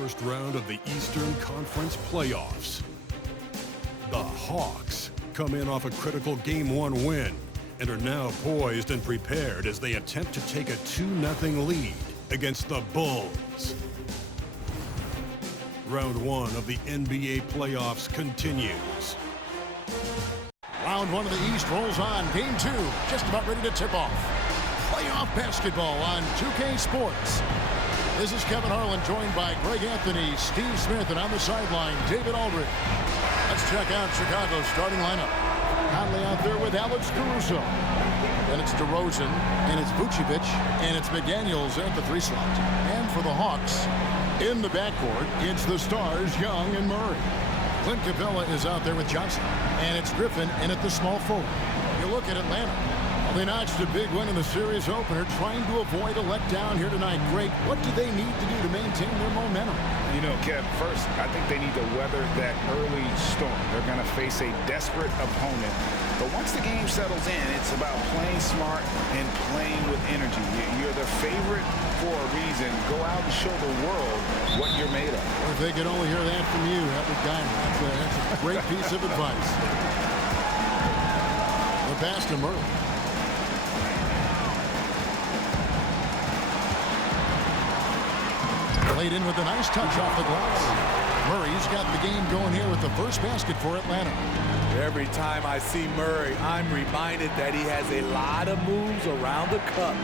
first round of the Eastern Conference playoffs. The Hawks come in off a critical Game 1 win and are now poised and prepared as they attempt to take a 2-0 lead against the Bulls. Round 1 of the NBA playoffs continues. Round 1 of the East rolls on. Game 2 just about ready to tip off. Playoff basketball on 2K Sports. This is Kevin Harlan, joined by Greg Anthony, Steve Smith, and on the sideline, David Aldridge. Let's check out Chicago's starting lineup. Conley out there with Alex Caruso. Then it's DeRozan, and it's Vucevic, and it's McDaniels at the 3 slot. And for the Hawks, in the backcourt, it's the stars, Young and Murray. Clint Capella is out there with Johnson, and it's Griffin in at the small forward. You look at Atlanta. They notched a big win in the series opener, trying to avoid a letdown here tonight. Greg, what do they need to do to maintain their momentum? You know, Kev, first, I think they need to weather that early storm. They're going to face a desperate opponent. But once the game settles in, it's about playing smart and playing with energy. You're the favorite for a reason. Go out and show the world what you're made of. If they could only hear that from you, that would guide them. That's a great piece of advice. The pass to Murray. Played in with a nice touch off the glass. Murray's got the game going here with the first basket for Atlanta. Every time I see Murray, I'm reminded that he has a lot of moves around the cup.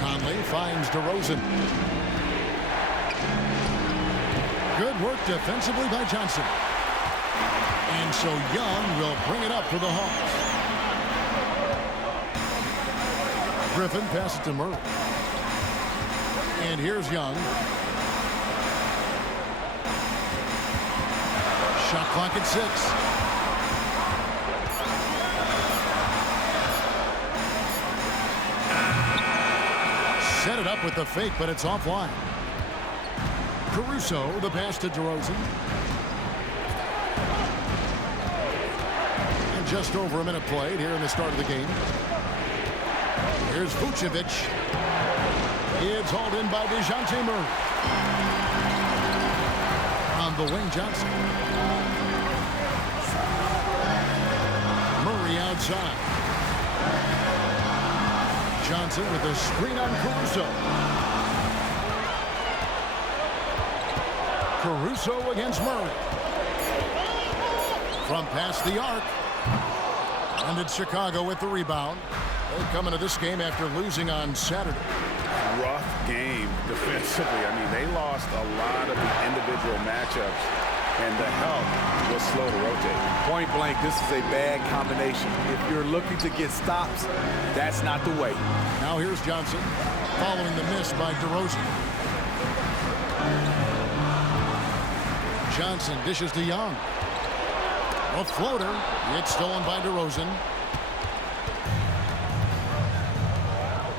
Conley finds DeRozan. Good work defensively by Johnson. And so Young will bring it up for the Hawks. Griffin passes to Murray. And here's Young. Shot clock at 6. Set it up with the fake, but it's offline. Caruso, the pass to DeRozan. And just over a minute played here in the start of the game. Here's Vucevic. It's hauled in by DeJounte Murray. On the wing, Johnson. Murray outside. Johnson with a screen on Caruso. Caruso against Murray. From past the arc. And it's Chicago with the rebound. They come into this game after losing on Saturday. Rough game defensively. I mean, they lost a lot of the individual matchups, and the help was slow to rotate. Point blank, this is a bad combination. If you're looking to get stops, that's not the way. Now here's Johnson following the miss by DeRozan. Johnson dishes to Young. A floater. It's stolen by DeRozan.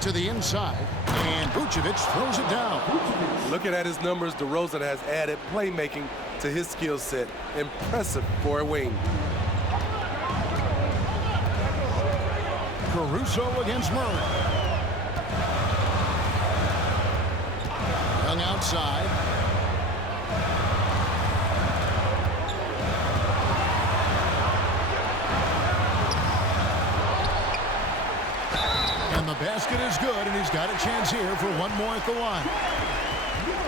To the inside, and Vucevic throws it down. Looking at his numbers, DeRozan has added playmaking to his skill set. Impressive for a wing. Caruso against Murray. Young outside. And the basket is good, and he's got a chance here for one more at the line.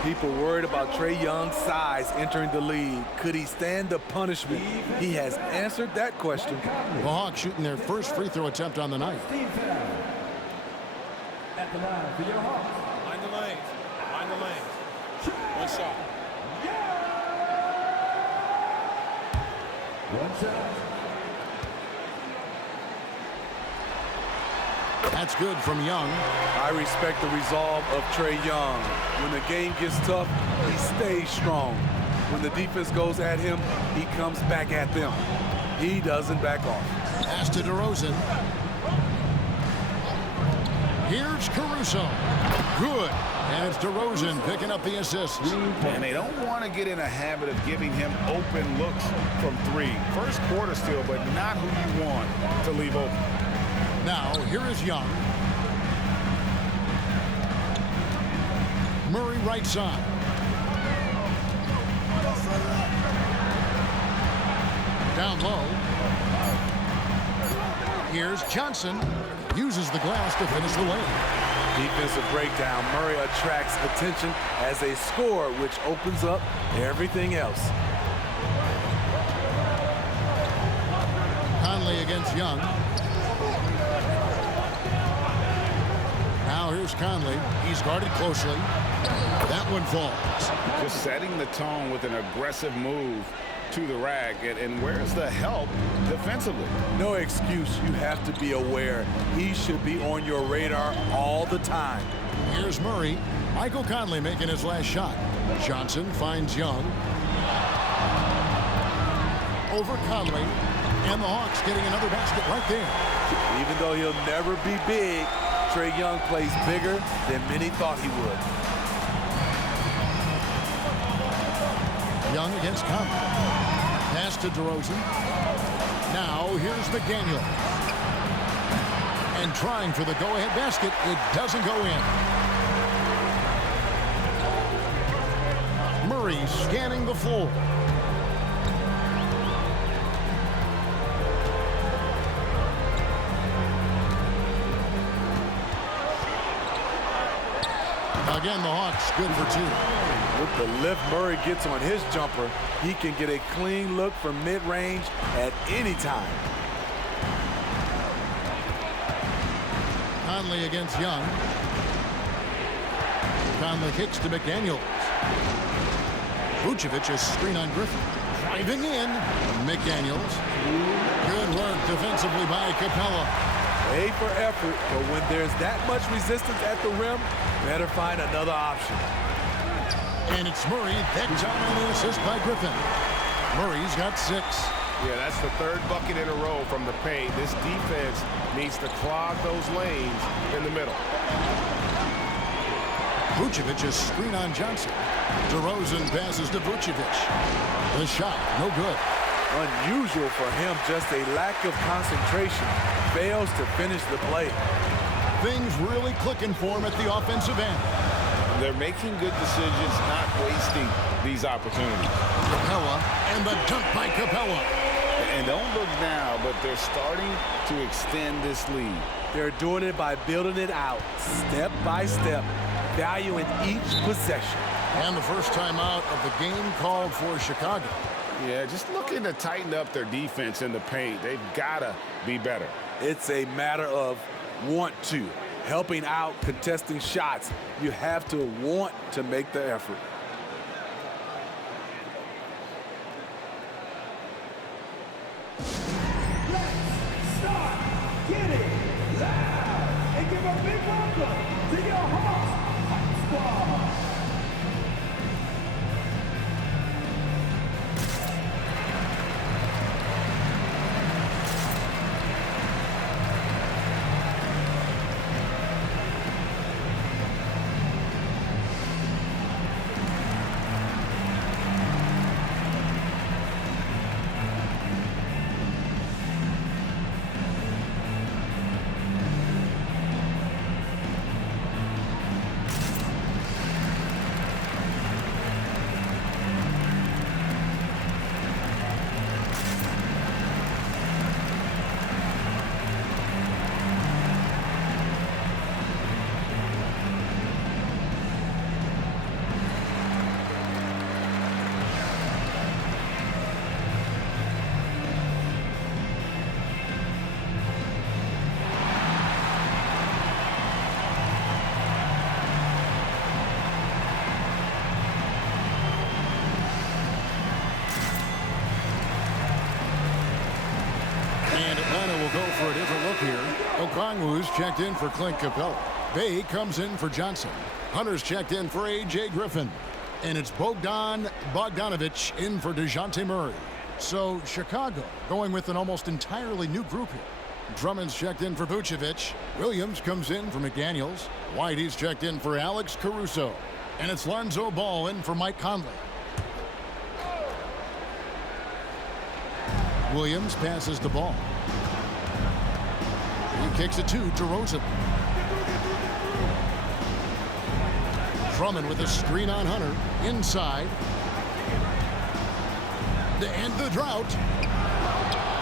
People worried about Trae Young's size entering the league. Could he stand the punishment? He has answered that question. The Hawks shooting their first free throw attempt on the night. At the line for your Hawks. Mind the lanes. Mind the lanes. One shot. One shot. That's good from Young. I respect the resolve of Trae Young. When the game gets tough, he stays strong. When the defense goes at him, he comes back at them. He doesn't back off. Pass to DeRozan. Here's Caruso. Good. And it's DeRozan picking up the assist. And they don't want to get in a habit of giving him open looks from 3. First quarter still, but not who you want to leave open. Now, here is Young. Murray right side. Down low. Here's Johnson. Uses the glass to finish the lane. Defensive breakdown. Murray attracts attention as a scorer, which opens up everything else. Conley against Young. Now here's Conley. He's guarded closely. That one falls. Just setting the tone with an aggressive move to the rack. And where's the help defensively? No excuse. You have to be aware. He should be on your radar all the time. Here's Murray. Michael Conley making his last shot. Johnson finds Young. Over Conley. And the Hawks getting another basket right there. Even though he'll never be big, Trae Young plays bigger than many thought he would. Young against Conley. Pass to DeRozan. Now here's McDaniel. And trying for the go-ahead basket. It doesn't go in. Murray scanning the floor. Again, the Hawks good for two. With the lift Murray gets on his jumper, he can get a clean look from mid-range at any time. Conley against Young. Conley kicks to McDaniels. Vucevic is screen on Griffin. Driving in. McDaniels. Good work defensively by Capella. A for effort, but when there's that much resistance at the rim, better find another option. And it's Murray. That time on the assist by Griffin. Murray's got 6. Yeah, that's the third bucket in a row from the paint. This defense needs to clog those lanes in the middle. Vucevic is screen on Johnson. DeRozan passes to Vucevic. The shot, no good. Unusual for him, just a lack of concentration. Fails to finish the play. Things really clicking for him at the offensive end. They're making good decisions, not wasting these opportunities. Capella and the dunk by Capella. And don't look now, but they're starting to extend this lead. They're doing it by building it out, step by step, valuing each possession. And the first time out of the game called for Chicago. Yeah, just looking to tighten up their defense in the paint. They've got to be better. It's a matter of want to. Helping out, contesting shots. You have to want to make the effort. Let's start getting loud and give a big welcome to your Hawks Squad. For a different look here. Okongwu's checked in for Clint Capella. Bay comes in for Johnson. Hunter's checked in for A.J. Griffin. And it's Bogdan Bogdanovic in for DeJounte Murray. So Chicago going with an almost entirely new group here. Drummond's checked in for Vucevic. Williams comes in for McDaniels. Whitey's checked in for Alex Caruso. And it's Lonzo Ball in for Mike Conley. Williams passes the ball. He kicks it to DeRozan. Drummond with a screen on Hunter. Inside. To end the drought.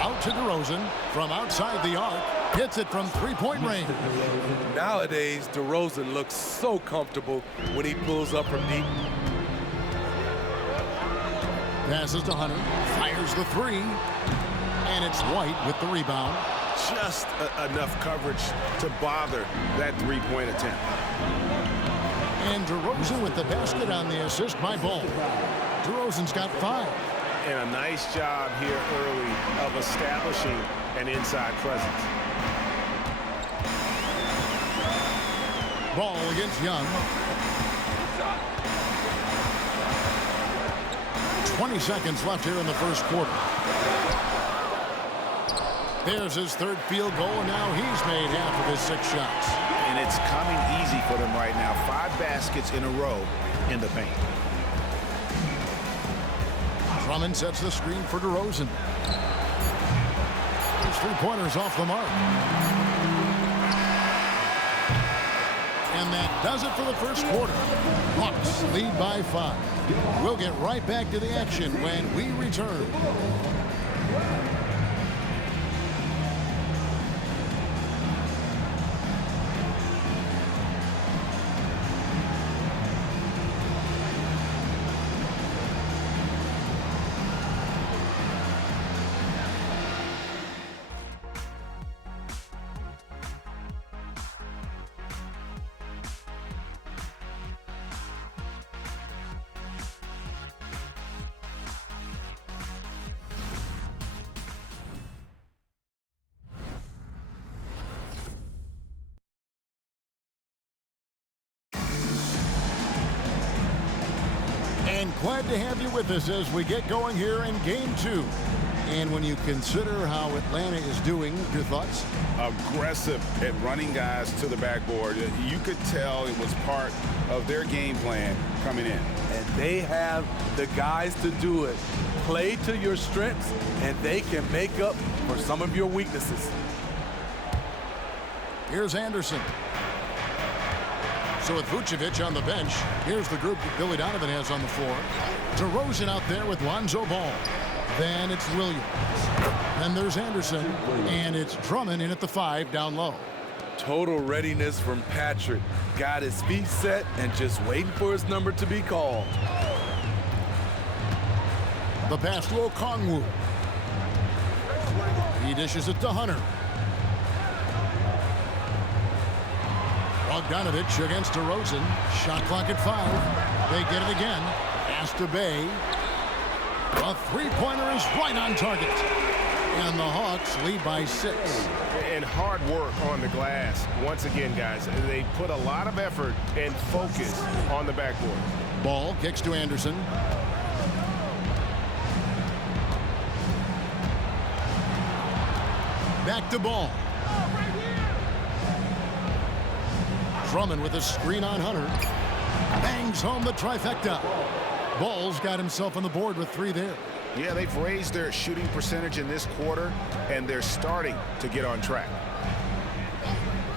Out to DeRozan from outside the arc. Hits it from three-point range. Nowadays, DeRozan looks so comfortable when he pulls up from deep. Passes to Hunter. Fires the three. And it's White with the rebound. Just enough coverage to bother that three-point attempt. And DeRozan with the basket on the assist by Ball. DeRozan's got 5. And a nice job here early of establishing an inside presence. Ball against Young. 20 seconds left here in the first quarter. There's his third field goal, and now he's made half of his 6 shots. And it's coming easy for them right now. 5 baskets in a row in the paint. Drummond sets the screen for DeRozan. His 3-pointers off the mark. And that does it for the first quarter. Hawks lead by 5. We'll get right back to the action when we return. And glad to have you with us as we get going here in Game 2. And when you consider how Atlanta is doing, your thoughts? Aggressive at running guys to the backboard. You could tell it was part of their game plan coming in. And they have the guys to do it. Play to your strengths, and they can make up for some of your weaknesses. Here's Anderson. So with Vucevic on the bench, here's the group that Billy Donovan has on the floor. DeRozan out there with Lonzo Ball. Then it's Williams. Then there's Anderson. And it's Drummond in at the 5 down low. Total readiness from Patrick. Got his feet set and just waiting for his number to be called. The pass to Okongwu. He dishes it to Hunter. Bogdanovich against DeRozan. Shot clock at 5. They get it again. Pass to Bay. A 3-pointer is right on target. And the Hawks lead by 6. And hard work on the glass. Once again, guys, they put a lot of effort and focus on the backboard. Ball kicks to Anderson. Back to Ball. Drummond with a screen on Hunter. Bangs home the trifecta. Ball's got himself on the board with 3 there. Yeah, they've raised their shooting percentage in this quarter, and they're starting to get on track.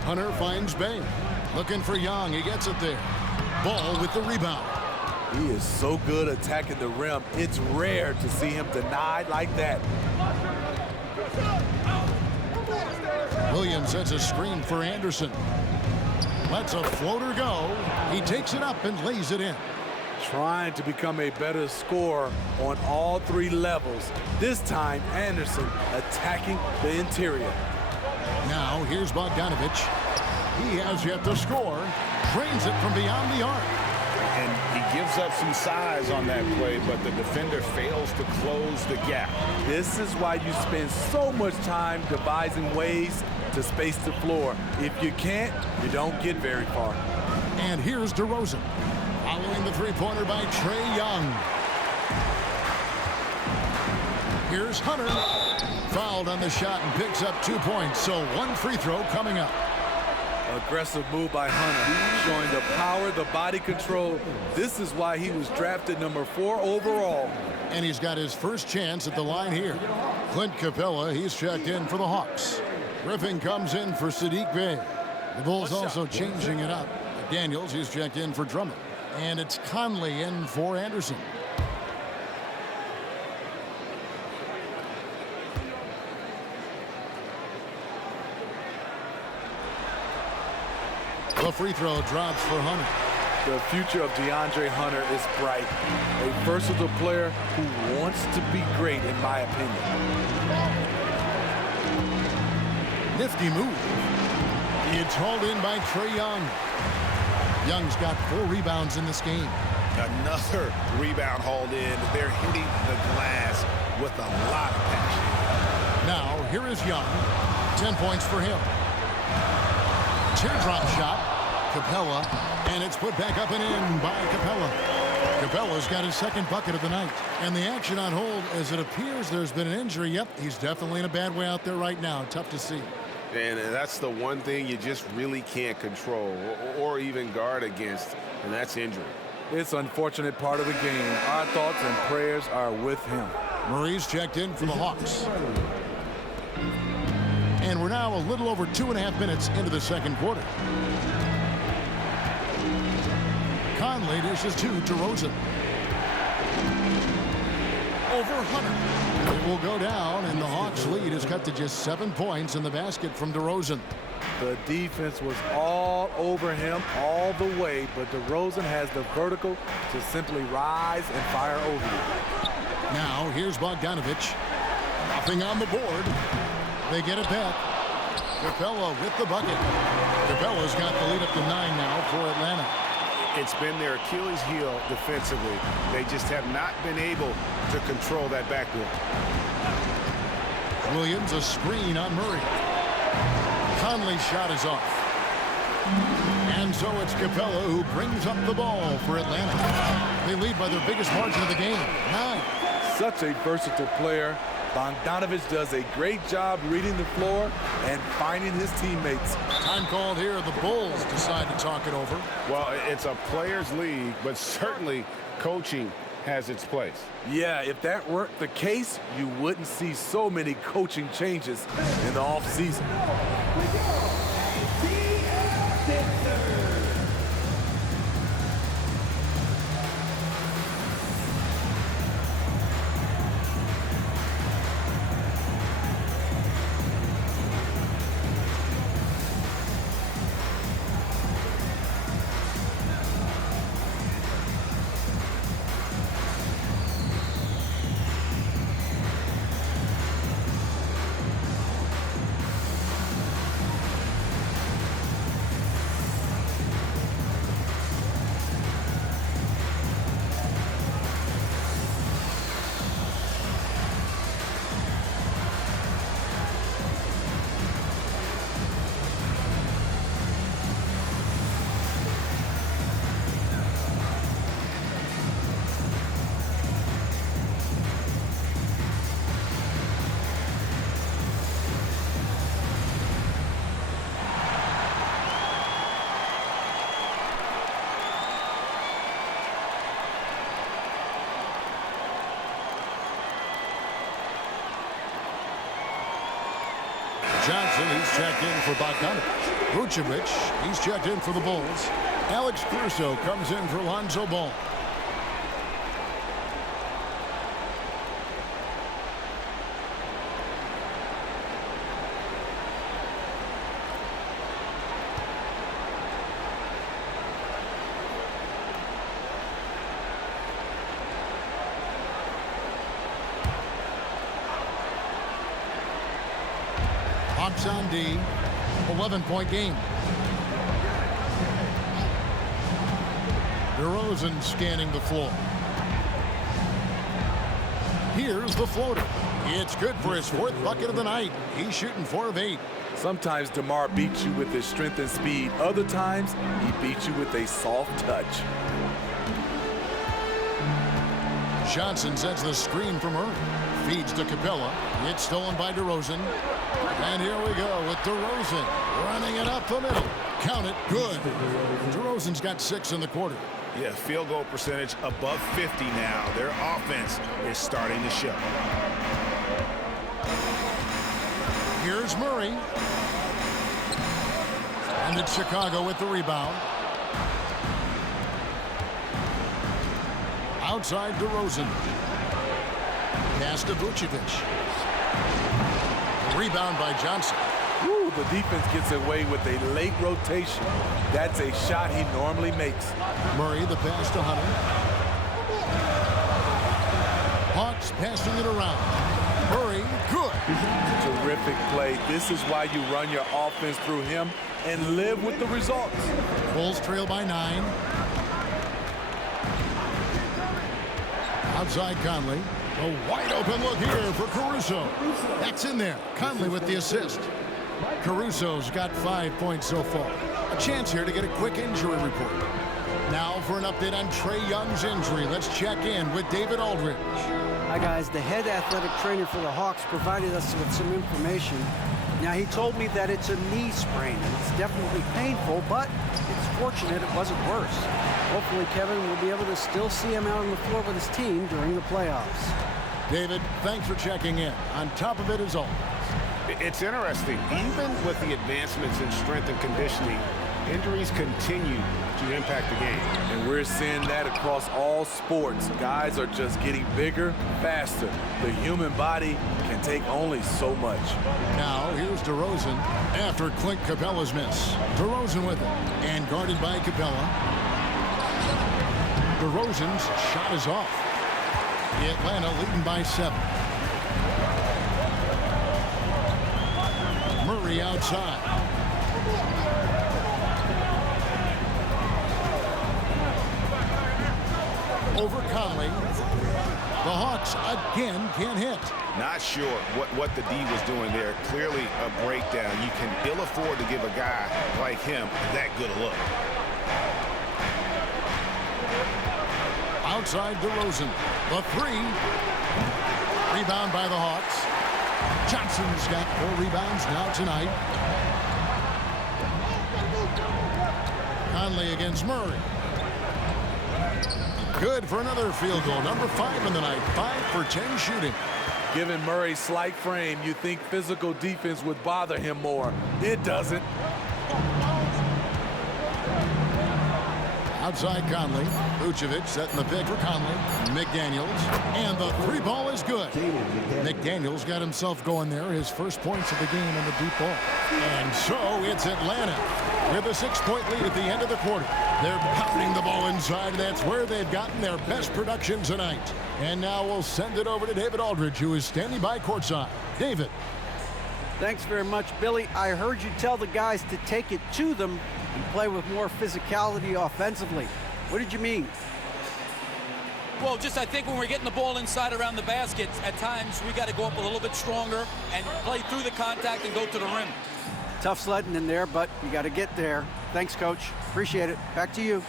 Hunter finds Bay. Looking for Young. He gets it there. Ball with the rebound. He is so good attacking the rim. It's rare to see him denied like that. Williams sets a screen for Anderson. Lets a floater go. He takes it up and lays it in. Trying to become a better scorer on all 3 levels. This time, Anderson attacking the interior. Now, here's Bogdanovich. He has yet to score. Drains it from beyond the arc. And he gives up some size on that play, but the defender fails to close the gap. This is why you spend so much time devising ways to space the floor. If you can't, you don't get very far. And here's DeRozan. Following the 3-pointer by Trae Young. Here's Hunter. Fouled on the shot and picks up 2 points. So 1 free throw coming up. Aggressive move by Hunter, showing the power, the body control. This is why he was drafted number 4 overall. And he's got his first chance at the line here. Clint Capella, he's checked in for the Hawks. Griffin comes in for Saddiq Bey. The Bulls also changing it up. Daniels, he's checked in for Drummond. And it's Conley in for Anderson. the free throw drops for Hunter. The future of DeAndre Hunter is bright. A versatile player who wants to be great, in my opinion. Nifty move. It's hauled in by Trae Young. Young's got 4 rebounds in this game. Another rebound hauled in. They're hitting the glass with a lot of passion. Now, here is Young. 10 points for him. Teardrop shot. Capella. And it's put back up and in by Capella. Capella's got his 2nd bucket of the night. And the action on hold as it appears there's been an injury. Yep, he's definitely in a bad way out there right now. Tough to see. And that's the one thing you just really can't control or even guard against, and that's injury. It's an unfortunate part of the game. Our thoughts and prayers are with him. Murray's checked in for the Hawks. And we're now a little over 2.5 minutes into the 2nd quarter. Conley dishes to DeRozan. Over Hunter. It will go down, and the Hawks' lead is cut to just 7 points in the basket from DeRozan. The defense was all over him all the way, but DeRozan has the vertical to simply rise and fire over you. Now, here's Bogdanovich. Nothing on the board. They get it back. Capella with the bucket. Capella's got the lead up to 9 now for Atlanta. It's been their Achilles heel defensively. They just have not been able to control that backcourt. Williams, a screen on Murray. Conley's shot is off. And so it's Capella who brings up the ball for Atlanta. They lead by their biggest margin of the game, 9. Such a versatile player. Bogdanovich does a great job reading the floor and finding his teammates. Time called here. The Bulls decide to talk it over. Well, it's a players' league, but certainly coaching has its place. Yeah, if that weren't the case, you wouldn't see so many coaching changes in the offseason. Johnson, he's checked in for Bogdanovich. Vucevic, he's checked in for the Bulls. Alex Caruso comes in for Lonzo Ball. Hawks on D, 11-point game. DeRozan scanning the floor. Here's the floater. It's good for his 4th bucket of the night. He's shooting 4 of 8. Sometimes DeMar beats you with his strength and speed. Other times, he beats you with a soft touch. Johnson sets the screen from Murray. Feeds to Capella. It's stolen by DeRozan. And here we go with DeRozan running it up the middle. Count it. Good. DeRozan's got 6 in the quarter. Yeah, field goal percentage above 50 now. Their offense is starting to show. Here's Murray. And it's Chicago with the rebound. Outside DeRozan. Pass to Vucevic. Rebound by Johnson. Woo, the defense gets away with a late rotation. That's a shot he normally makes. Murray, the pass to Hunter. Hawks passing it around. Murray, good. Terrific play. This is why you run your offense through him and live with the results. Bulls trail by 9. Outside Conley. A wide open look here for Caruso. That's in there. Conley with the assist. Caruso's got 5 points so far. A chance here to get a quick injury report. Now for an update on Trae Young's injury. Let's check in with David Aldridge. Hi guys, the head athletic trainer for the Hawks provided us with some information. Now he told me that it's a knee sprain and it's definitely painful, but it's fortunate it wasn't worse. Hopefully Kevin will be able to still see him out on the floor with his team during the playoffs. David, thanks for checking in. On top of it as always. It's interesting. Even with the advancements in strength and conditioning, injuries continue to impact the game. And we're seeing that across all sports. Guys are just getting bigger, faster. The human body can take only so much. Now, here's DeRozan after Clint Capella's miss. DeRozan with it, and guarded by Capella. DeRozan's shot is off. Atlanta leading by 7. Murray outside. Over Conley. The Hawks again can't hit. Not sure what the D was doing there. Clearly a breakdown. You can ill afford to give a guy like him that good a look. Outside DeRozan. The 3. Rebound by the Hawks. Johnson's got 4 rebounds now tonight. Conley against Murray. Good for another field goal. Number 5 in the night. 5 for 10 shooting. Given Murray's slight frame, you think physical defense would bother him more. It doesn't. Outside Conley. Vucevic setting the pick for Conley. McDaniels. And the 3 ball is good. McDaniels got himself going there. His first points of the game in the deep ball. And so it's Atlanta with a 6-point lead at the end of the quarter. They're pounding the ball inside. That's where they've gotten their best production tonight. And now we'll send it over to David Aldridge, who is standing by courtside. David. Thanks very much, Billy. I heard you tell the guys to take it to them and play with more physicality offensively. What did you mean? Well, just I think when we're getting the ball inside around the basket, at times we got to go up a little bit stronger and play through the contact and go to the rim. Tough sledding in there, but you got to get there. Thanks, Coach. Appreciate it. Back to you.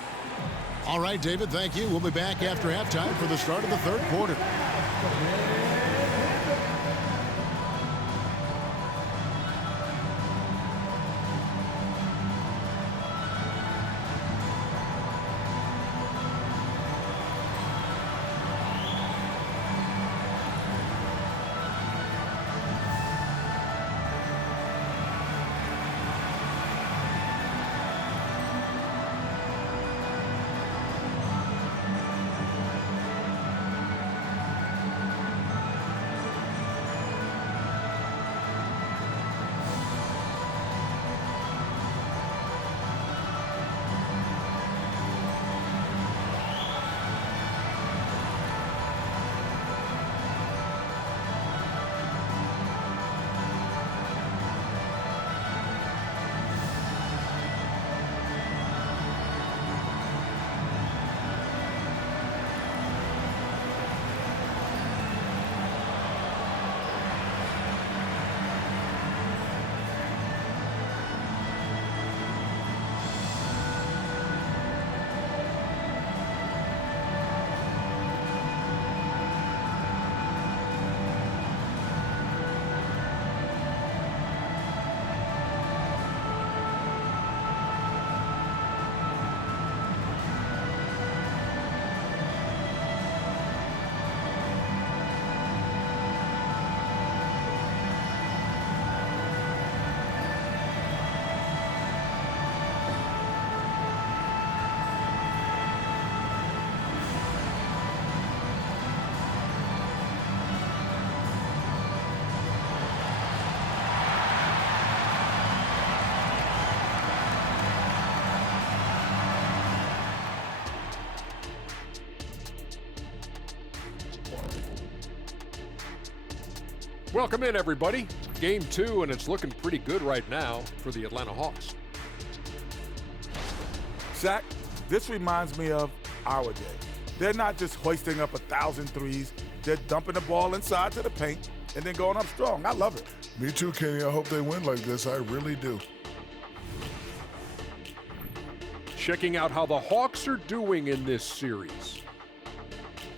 All right, David, thank you. We'll be back after halftime for the start of the third quarter. Welcome in, everybody. Game 2, and it's looking pretty good right now for the Atlanta Hawks. Shaq, this reminds me of our day. They're not just hoisting up 1,000 threes. They're dumping the ball inside to the paint and then going up strong. I love it. Me too, Kenny. I hope they win like this. I really do. Checking out how the Hawks are doing in this series.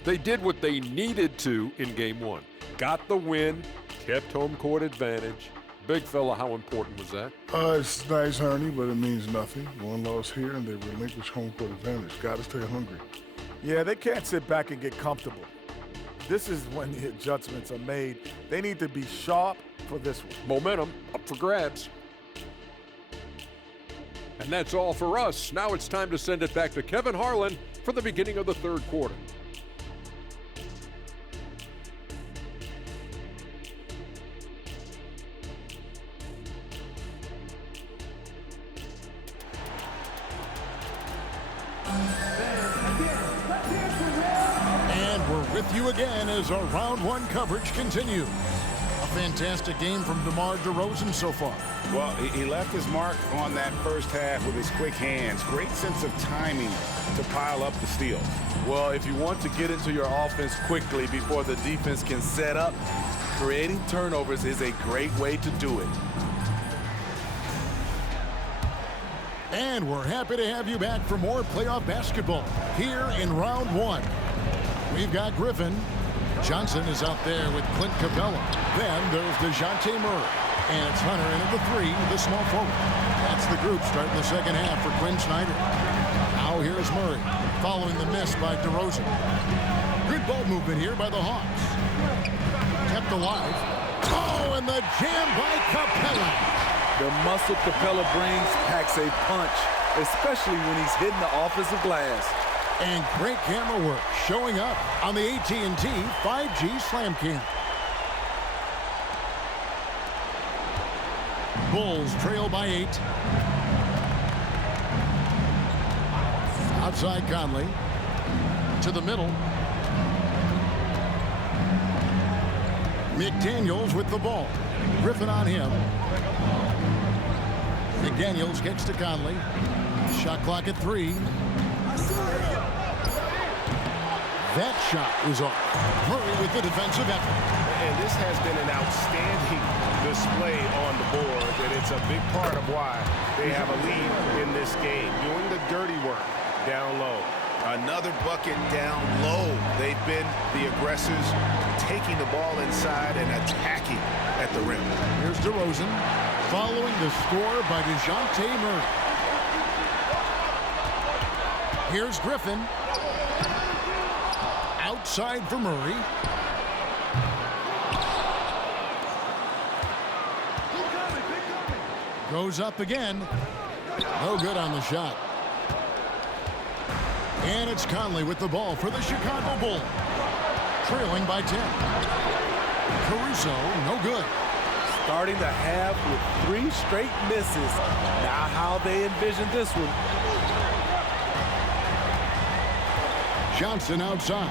They did what they needed to in Game 1. Got the win, kept home court advantage. Big fella, how important was that? It's nice, Ernie, but it means nothing. One loss here, and they relinquish home court advantage. Got to stay hungry. Yeah, they can't sit back and get comfortable. This is when the adjustments are made. They need to be sharp for this one. Momentum up for grabs. And that's all for us. Now it's time to send it back to Kevin Harlan for the beginning of the third quarter. With you again as our round 1 coverage continues. A fantastic game from DeMar DeRozan so far. Well, he left his mark on that first half with his quick hands. Great sense of timing to pile up the steals. Well, if you want to get into your offense quickly before the defense can set up, creating turnovers is a great way to do it. And we're happy to have you back for more playoff basketball here in round 1. We've got Griffin. Johnson is out there with Clint Capella. Then there's DeJounte Murray. And it's Hunter into the 3, the small forward. That's the group starting the second half for Quinn Snyder. Now here's Murray, following the miss by DeRozan. Good ball movement here by the Hawks. Kept alive. Oh, and the jam by Capella. The muscle Capella brings packs a punch, especially when he's hitting the offensive glass. And great camera work showing up on the AT&T 5G Slam Cam. Bulls trail by 8. Outside Conley. To the middle. McDaniels with the ball. Griffin on him. McDaniels gets to Conley. Shot clock at 3. That shot is off. Murray with the defensive effort. And this has been an outstanding display on the board, and it's a big part of why they have a lead in this game. Doing the dirty work down low. Another bucket down low. They've been the aggressors, taking the ball inside and attacking at the rim. Here's DeRozan, following the score by DeJounte Murray. Here's Griffin. Outside for Murray. Goes up again. No good on the shot. And it's Conley with the ball for the Chicago Bulls. Trailing by 10. Caruso, no good. Starting the half with 3 straight misses. Now how they envision this one. Johnson outside.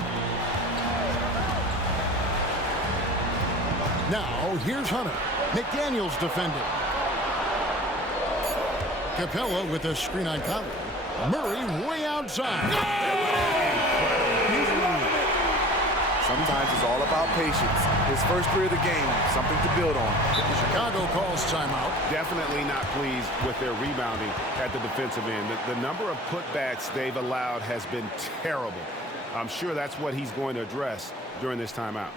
Now, here's Hunter. McDaniels defending. Capella with a screen on Conley. Murray way outside. Sometimes it's all about patience. His first 3 of the game, something to build on. Chicago calls timeout. Definitely not pleased with their rebounding at the defensive end. The number of putbacks they've allowed has been terrible. I'm sure that's what he's going to address during this timeout.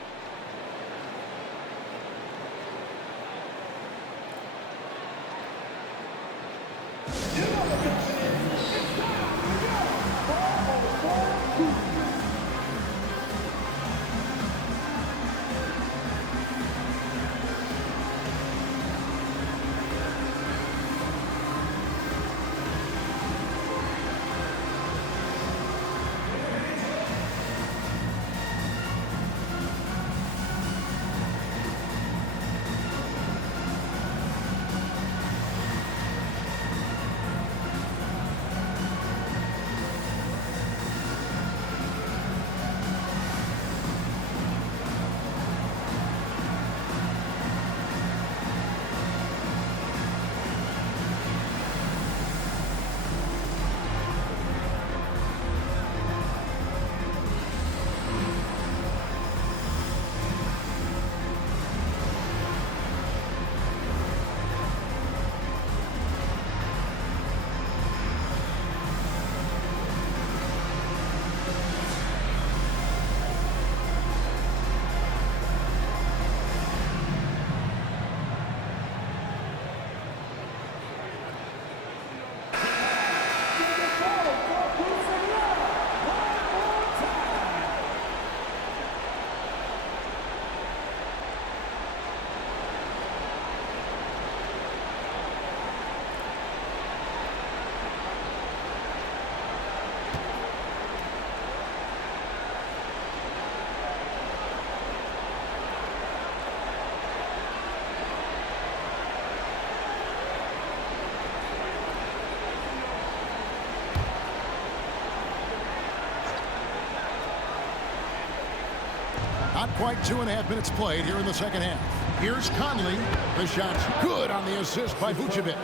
Not quite 2.5 minutes played here in the second half. Here's Conley. The shot's good on the assist by Vucevic.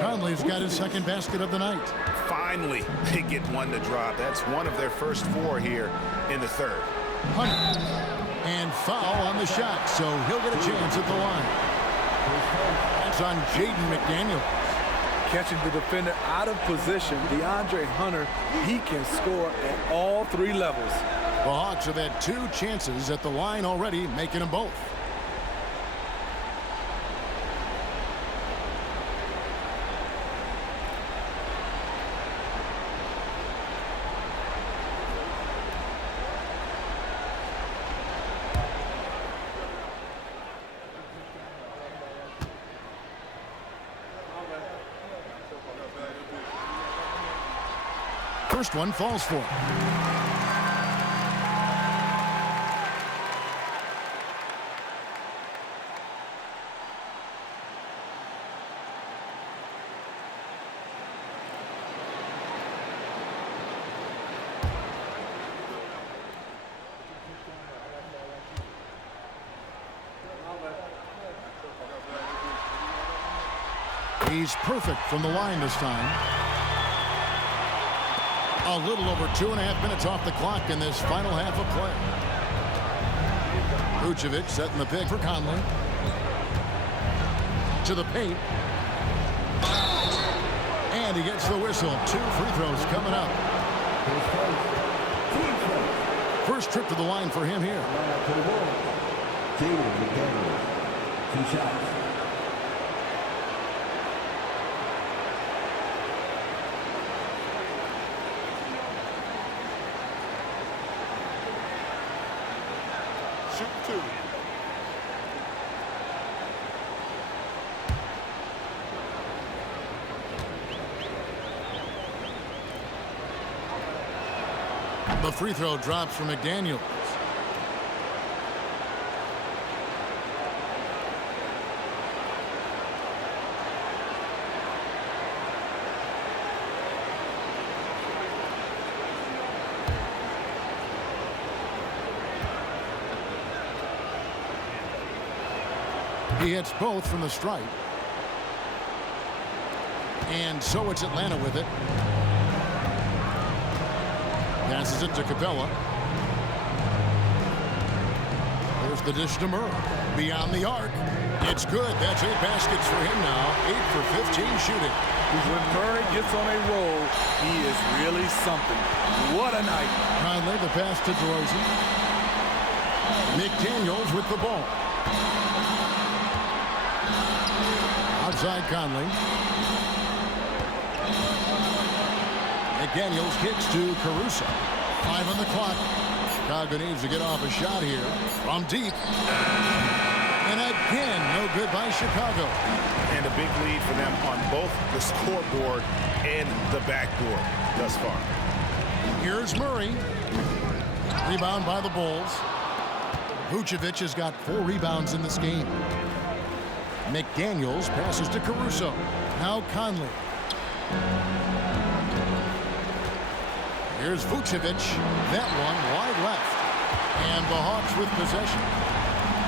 Conley's got his second basket of the night. Finally, they get one to drop. That's one of their first 4 here in the third. Hunter. And foul on the shot, so he'll get a chance at the line. That's on Jaden McDaniel. Catching the defender out of position, DeAndre Hunter, he can score at all 3 levels. The Hawks have had 2 chances at the line already, making them both. First one falls for him. He's perfect from the line this time. A little over 2.5 minutes off the clock in this final half of play. Vucevic setting the pick for Conley. To the paint. And he gets the whistle. 2 free throws coming up. First trip to the line for him here. 2 shots. Shoot 2. The free throw drops from McDaniels. He hits both from the stripe. And so it's Atlanta with it. Passes it to Capella. There's the dish to Murray. Beyond the arc. It's good. That's 8 baskets for him now. 8 for 15 shooting. When Murray gets on a roll, he is really something. What a night. Conley, the pass to DeRozan. McDaniels with the ball. Outside Conley. McDaniels kicks to Caruso. 5 on the clock. Chicago needs to get off a shot here from deep. And again, no good by Chicago. And a big lead for them on both the scoreboard and the backboard thus far. Here's Murray. Rebound by the Bulls. Vucevic has got 4 rebounds in this game. McDaniels passes to Caruso. Now Conley. Here's Vucevic. That one wide left. And the Hawks with possession.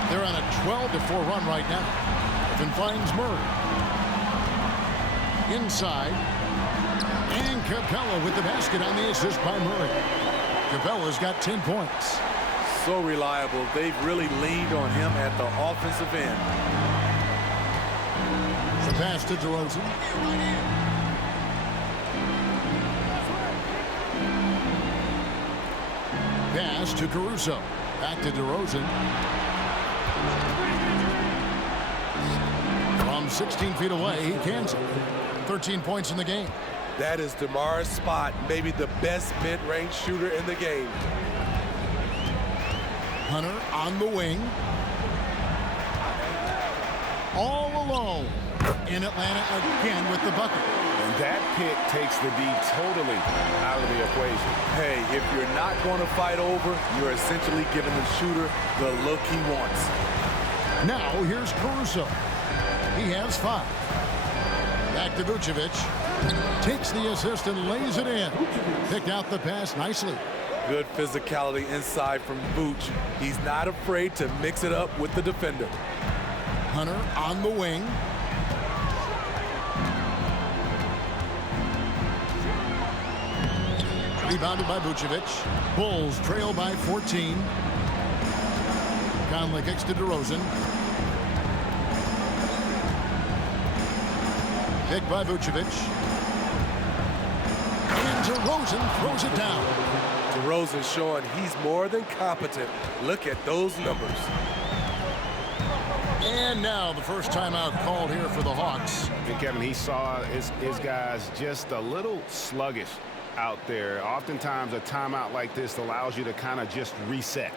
They're on a 12-4 run right now. Griffin finds Murray. Inside. And Capella with the basket on the assist by Murray. Capella's got 10 points. So reliable. They've really leaned on him at the offensive end. The pass to DeRozan. Pass to Caruso. Back to DeRozan. From 16 feet away, he cans it. 13 points in the game. That is DeMar's spot, maybe the best mid-range shooter in the game. Hunter on the wing. All alone in Atlanta again with the bucket. And that pick takes the D totally out of the equation. Hey, if you're not going to fight over, you're essentially giving the shooter the look he wants. Now here's Caruso. He has 5. Back to Vucevic. Takes the assist and lays it in. Picked out the pass nicely. Good physicality inside from Vooch. He's not afraid to mix it up with the defender. Hunter on the wing. Rebounded by Vucevic. Bulls trail by 14. Conley kicks to DeRozan. Kick by Vucevic. And DeRozan throws it down. DeRozan showing he's more than competent. Look at those numbers. And now the first timeout called here for the Hawks. And Kevin, he saw his guys just a little sluggish out there. Oftentimes a timeout like this allows you to kind of just reset.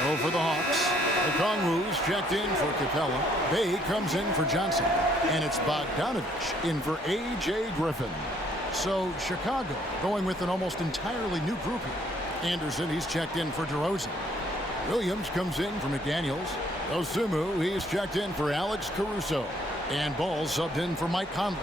So for the Hawks, Okongwu's checked in for Capella. Bay comes in for Johnson. And it's Bogdanovich in for A.J. Griffin. So Chicago going with an almost entirely new group here. Anderson, he's checked in for DeRozan. Williams comes in for McDaniels. Osumu, he's checked in for Alex Caruso. And Ball subbed in for Mike Conley.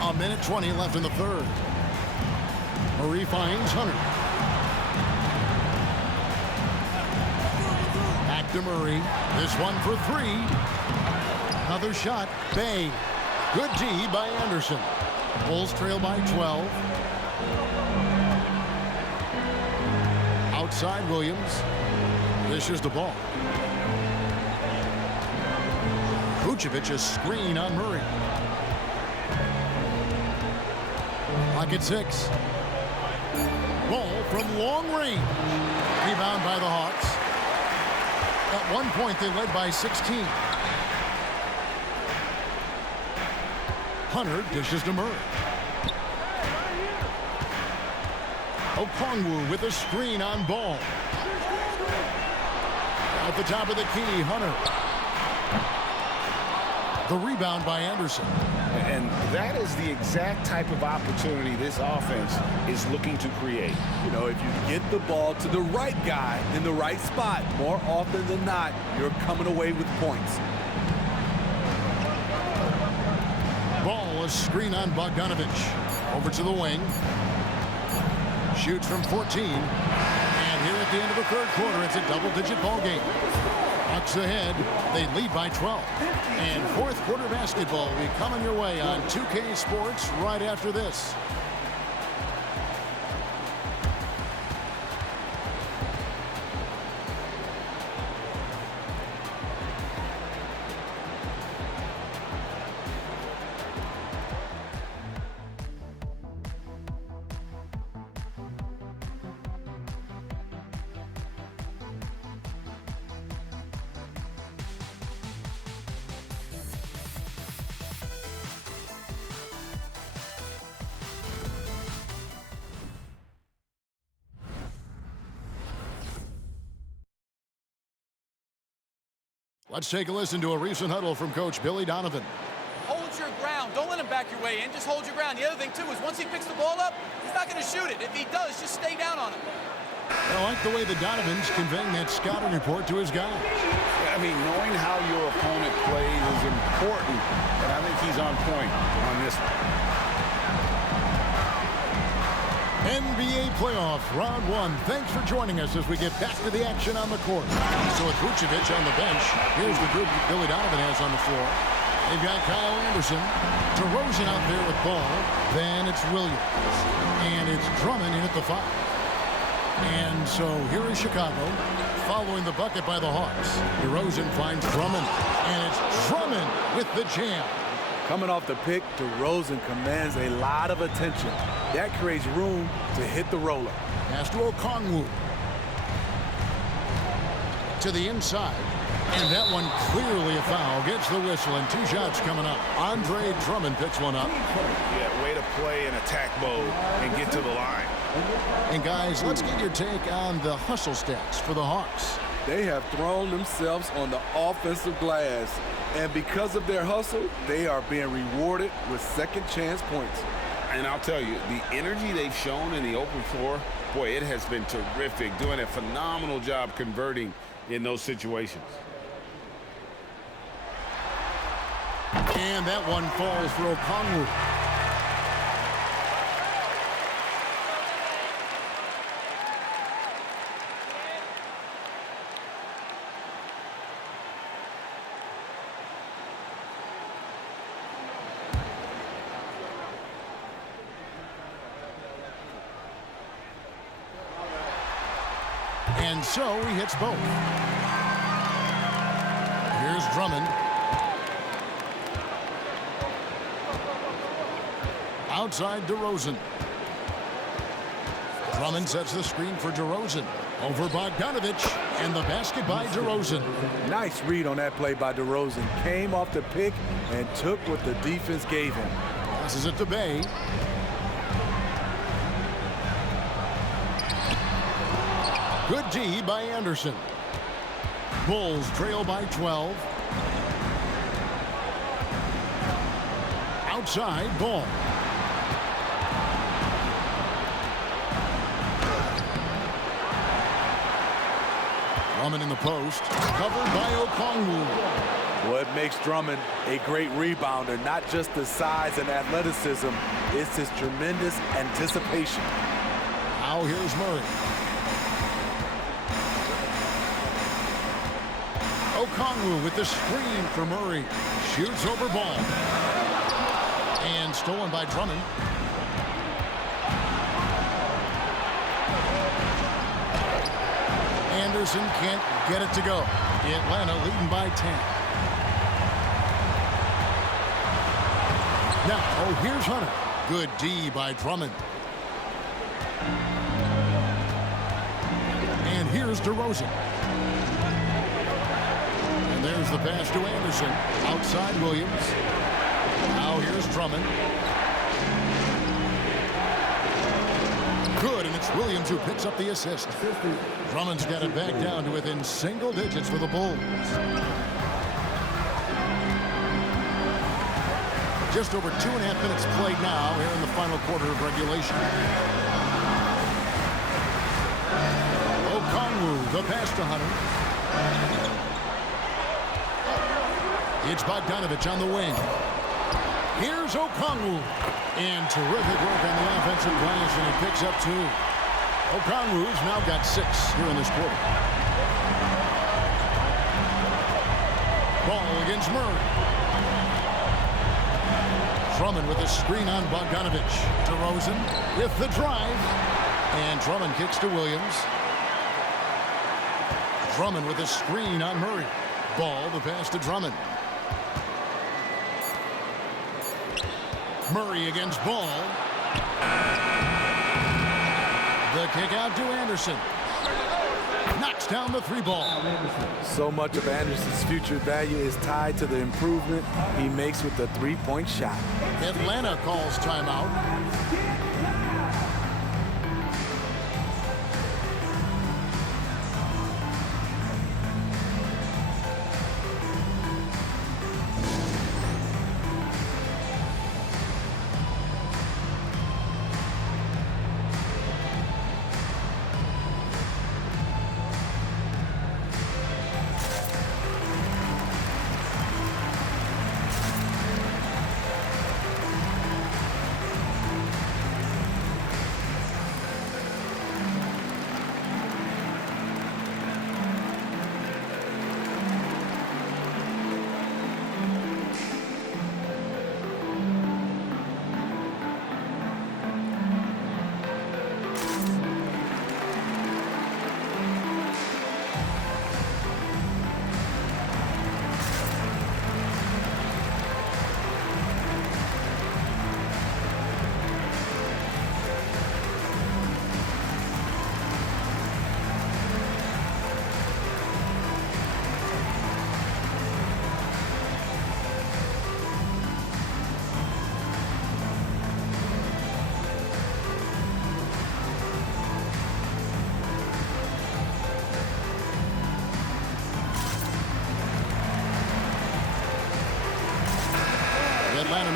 A minute 20 left in the third. Murray finds Hunter. Back to Murray. This one for three. Another shot. Bay. Good D by Anderson. Bulls trail by 12. Outside Williams. Dishes the ball. Vucevic a screen on Murray. Clock at 6. Ball from long range. Rebound by the Hawks. At one point, they led by 16. Hunter dishes to Murray. Okongwu with a screen on Ball. At the top of the key, Hunter. The rebound by Anderson. And that is the exact type of opportunity this offense is looking to create. You know, if you get the ball to the right guy in the right spot, more often than not, you're coming away with points. Ball, a screen on Bogdanovich. Over to the wing. Shoots from 14. And here at the end of the third quarter, it's a double-digit ball game. Hawks ahead. They lead by 12. And fourth quarter basketball will be coming your way on 2K Sports right after this. Let's take a listen to a recent huddle from Coach Billy Donovan. Hold your ground. Don't let him doesn't back your way in, just hold your ground. The other thing, too, is once he picks the ball up, he's not going to shoot it. If he does, just stay down on him. I like the way the Donovan's conveying that scouting report to his guys. I mean, knowing how your opponent plays is important, and I think he's on point on this one. NBA playoff round 1. Thanks for joining us as we get back to the action on the court. So with Vucevic on the bench, here's the group that Billy Donovan has on the floor. They've got Kyle Anderson, DeRozan out there with ball. Then it's Williams. And it's Drummond in at the 5. And so here is Chicago, following the bucket by the Hawks. DeRozan finds Drummond, and it's Drummond with the jam. Coming off the pick, DeRozan commands a lot of attention. That creates room to hit the roller. Pass to Okongwu. To the inside. And that one clearly a foul. Gets the whistle, and 2 shots coming up. Andre Drummond picks one up. Yeah, way to play in attack mode and get to the line. And guys, let's get your take on the hustle stats for the Hawks. They have thrown themselves on the offensive glass. And because of their hustle, they are being rewarded with second chance points. And I'll tell you, the energy they've shown in the open floor, boy, it has been terrific. Doing a phenomenal job converting in those situations. And that one falls for Okongwu. And so he hits both. Here's Drummond. Outside DeRozan. Drummond sets the screen for DeRozan. Over Bogdanovic, and the basket by DeRozan. Nice read on that play by DeRozan. Came off the pick and took what the defense gave him. Passes it to Bay. Good D by Anderson. Bulls trail by 12. Outside, Ball. Drummond in the post. Covered by Okongwu. What makes Drummond a great rebounder, not just the size and athleticism, it's his tremendous anticipation. Now here's Murray. Okongwu with the screen for Murray. Shoots over Ball. And stolen by Drummond. Anderson can't get it to go. Atlanta leading by 10. Now, here's Hunter. Good D by Drummond. And here's DeRozan. And there's the pass to Anderson. Outside Williams. Now here's Drummond. Good, and it's Williams who picks up the assist. Drummond's got it back down to within single digits for the Bulls. Just over 2.5 minutes played now here in the final quarter of regulation. Okongwu, the pass to Hunter. It's Bogdanovic on the wing. Here's Okongwu. And terrific work on the offensive glass, and he picks up 2. Okongwu's now got 6 here in this quarter. Ball against Murray. Drummond with a screen on Bogdanovic. DeRozan with the drive. And Drummond kicks to Williams. Drummond with a screen on Murray. Ball, the pass to Drummond. Murray against Ball. The kick out to Anderson. Knocks down the 3 ball. So much of Anderson's future value is tied to the improvement he makes with the 3-point shot. Atlanta calls timeout.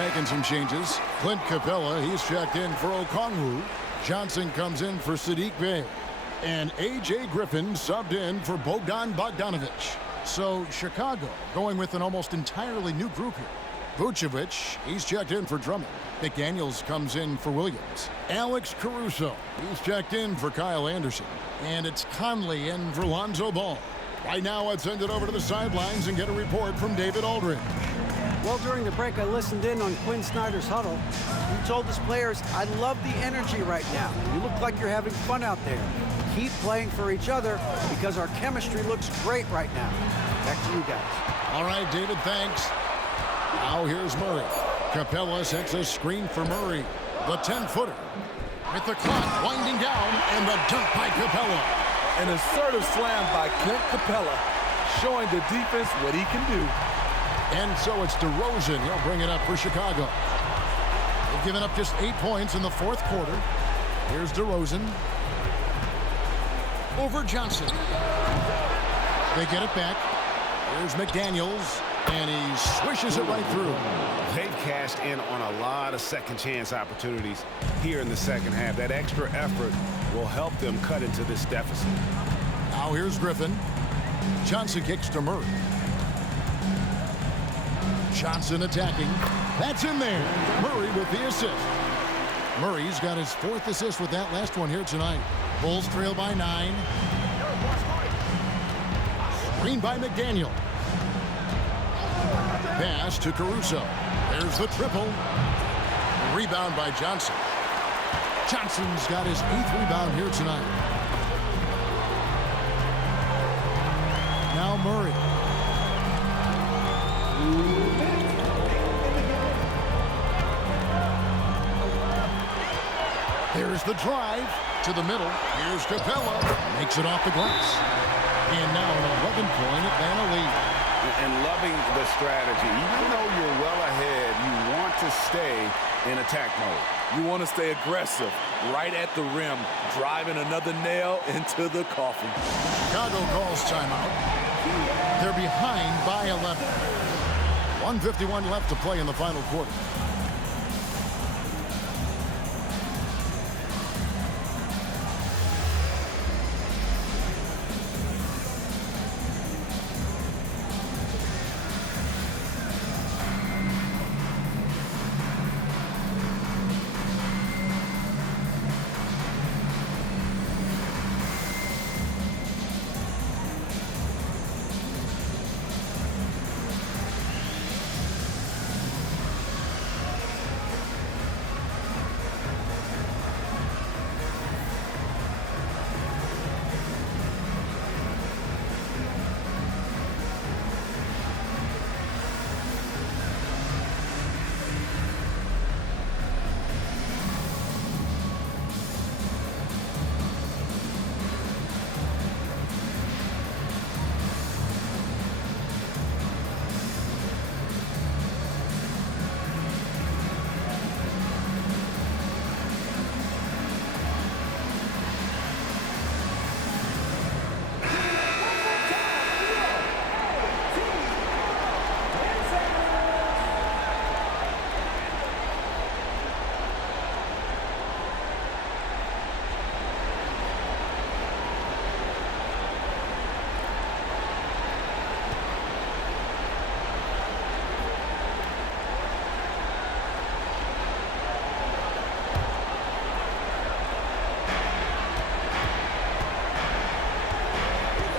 making some changes. Clint Capella, he's checked in for Okongwu. Johnson comes in for Sadiq Bey. And A.J. Griffin subbed in for Bogdan Bogdanovic. So Chicago going with an almost entirely new group here. Vucevic, he's checked in for Drummond. McDaniels comes in for Williams. Alex Caruso, he's checked in for Kyle Anderson. And it's Conley in for Lonzo Ball. Right now, let's send it over to the sidelines and get a report from David Aldridge. Well, during the break, I listened in on Quinn Snyder's huddle. He told his players, I love the energy right now. You look like you're having fun out there. Keep playing for each other because our chemistry looks great right now. Back to you guys. All right, David, thanks. Now here's Murray. Capella sets a screen for Murray. The 10-footer. With the clock winding down and the dunk by Capella. An assertive slam by Clint Capella, showing the defense what he can do. And so it's DeRozan. He'll bring it up for Chicago. They've given up just 8 points in the fourth quarter. Here's DeRozan. Over Johnson. They get it back. Here's McDaniels. And he swishes it right through. They've cashed in on a lot of second chance opportunities here in the second half. That extra effort will help them cut into this deficit. Now here's Griffin. Johnson kicks to Murray. Johnson attacking. That's in there. Murray with the assist. Murray's got his 4th assist with that last one here tonight. Bulls trail by 9. Screen by McDaniel. Pass to Caruso. There's the triple. Rebound by Johnson. Johnson's got his 8th rebound here tonight. Now Murray. Here's the drive to the middle. Here's Capella. Makes it off the glass. And now an 11-point Atlanta lead. And loving the strategy. Even though you're well ahead, you want to stay in attack mode. You want to stay aggressive, right at the rim, driving another nail into the coffin. Chicago calls timeout. They're behind by 11. 1:51 left to play in the final quarter.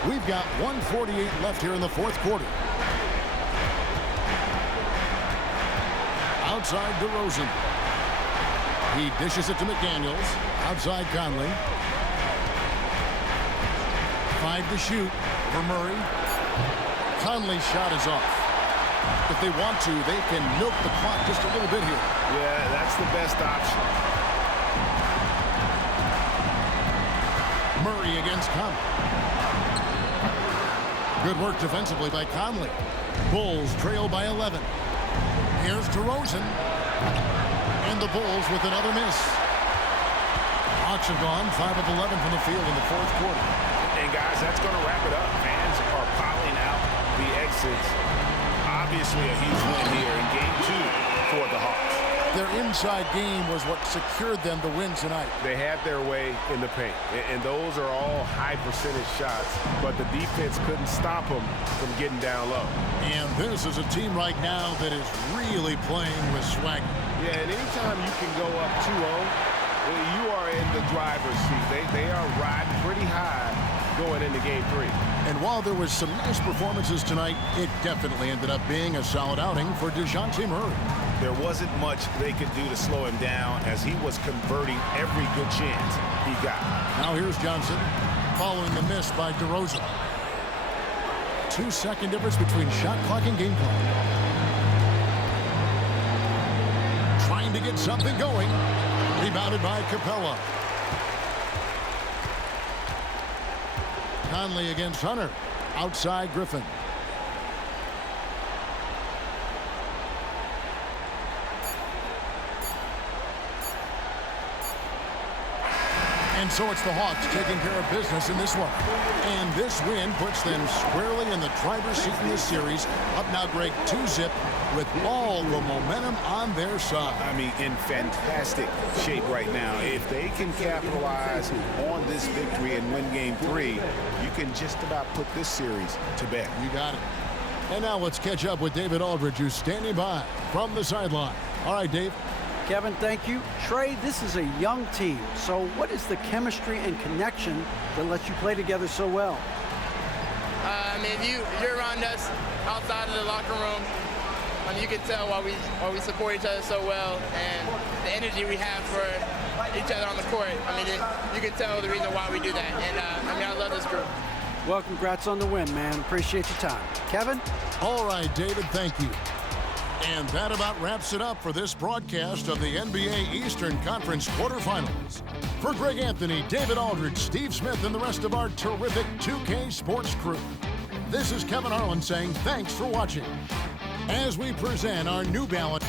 We've got 1:48 left here in the fourth quarter. Outside DeRozan. He dishes it to McDaniels. Outside Conley. 5 to shoot for Murray. Conley's shot is off. If they want to, they can milk the clock just a little bit here. Yeah, that's the best option. Murray against Conley. Good work defensively by Conley. Bulls trail by 11. Here's DeRozan. And the Bulls with another miss. Hawks have gone 5 of 11 from the field in the fourth quarter. And guys, that's going to wrap it up. Fans are piling out the exits. Obviously a huge win here in game 2 for the Hawks. Their inside game was what secured them the win tonight. They had their way in the paint, and those are all high-percentage shots, but the defense couldn't stop them from getting down low. And this is a team right now that is really playing with swagger. Yeah, and anytime you can go up 2-0, you are in the driver's seat. They are riding pretty high going into Game 3. And while there was some nice performances tonight, it definitely ended up being a solid outing for DeJounte Murray. There wasn't much they could do to slow him down as he was converting every good chance he got. Now here's Johnson following the miss by DeRozan. 2-second difference between shot clock and game clock. Trying to get something going. Rebounded by Capella. Conley against Hunter. Outside Griffin. And so it's the Hawks taking care of business in this one. And this win puts them squarely in the driver's seat in this series. Up now, Greg, 2-zip with all the momentum on their side. I mean, in fantastic shape right now. If they can capitalize on this victory and win Game 3, you can just about put this series to bed. You got it. And now let's catch up with David Aldridge, who's standing by from the sideline. All right, Dave. Kevin, thank you. Trey, this is a young team. So what is the chemistry and connection that lets you play together so well? I mean, if you're around us outside of the locker room, you can tell why we support each other so well, and the energy we have for each other on the court. I mean, you can tell the reason why we do that. And I mean, I love this group. Well, congrats on the win, man. Appreciate your time. Kevin? All right, David, thank you. And that about wraps it up for this broadcast of the NBA Eastern Conference quarterfinals. For Greg Anthony, David Aldridge, Steve Smith, and the rest of our terrific 2K Sports crew, this is Kevin Harlan saying thanks for watching as we present our New Balance